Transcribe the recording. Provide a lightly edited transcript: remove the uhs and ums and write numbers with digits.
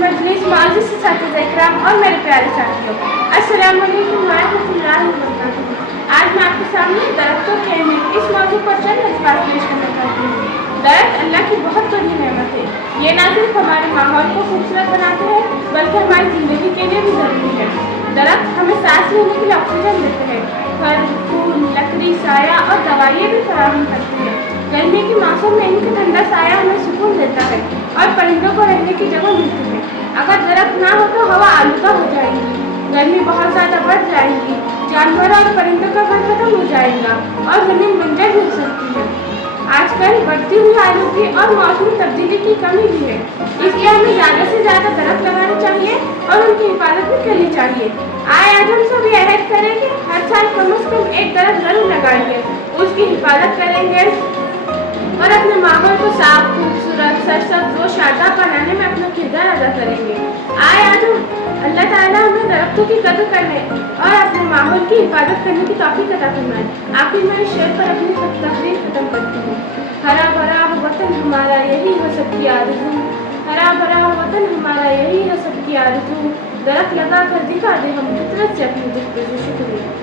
मजलिस मौजूद साथी इकराम और मेरे प्यारे साथियों, अस्सलाम वालेकुम रहमतुल्लाहि व बरकातुहू। आज मैं आपके सामने दरख्तों की अहमियत इस मौजू पर चंद अल्फाज पेश करना चाहती हूँ। दरख्त अल्लाह की बहुत बड़ी नेमत है। ये न सिर्फ हमारे माहौल को खूबसूरत बनाते हैं बल्कि हमारी ज़िंदगी के लिए भी ज़रूरी है। दरख्त हमें सांस लेने के लिए ऑक्सीजन देते हैं। फल, फूल, लकड़ी, साया और दवाइयाँ भी फराहम करते हैं। गर्मी के मौसम में इनका ठंडा साया हमें सुकून देता है और परिंदों को रहने की जगह मिलती है। अगर दरख्त ना हो तो हवा आलूदा हो जाएगी, गर्मी बहुत ज़्यादा बढ़ जाएगी, जानवरों और परिंदों का घर खत्म हो जाएगा और ज़मीन बंजर हो सकती है। आजकल बढ़ती हुई आलूगी और मौसमी तब्दीली की कमी भी है, इसलिए हमें ज़्यादा से ज़्यादा दरख्त लगाने चाहिए और उनकी हिफाजत भी करनी चाहिए। आए आज हम सब ये अहद करें कि हर साल कम से कम एक दरख्त जरूर लगाएंगे, उसकी हिफाजत करेंगे और अपने माहौल को साफ, खूबसूरत, सरसब्ज व शादाब बनाने में अपना किरदार अदा करेंगे। आए आज हम अल्लाह ताला हमें दरख्तों की कदर करने और अपने माहौल की हिफाजत करने की तौफीक अता फरमाए। आखिर मैं इस शेर पर अपनी तकरीर खत्म करती हूँ। हरा भरा वतन हमारा यही है सबकी आरज़ू, हरा भरा वतन हमारा यही है सबकी आरज़ू, दरख्त लगा कर दिखा दे हम फितरत से अपनी गुफ्तगू। शुक्रिया।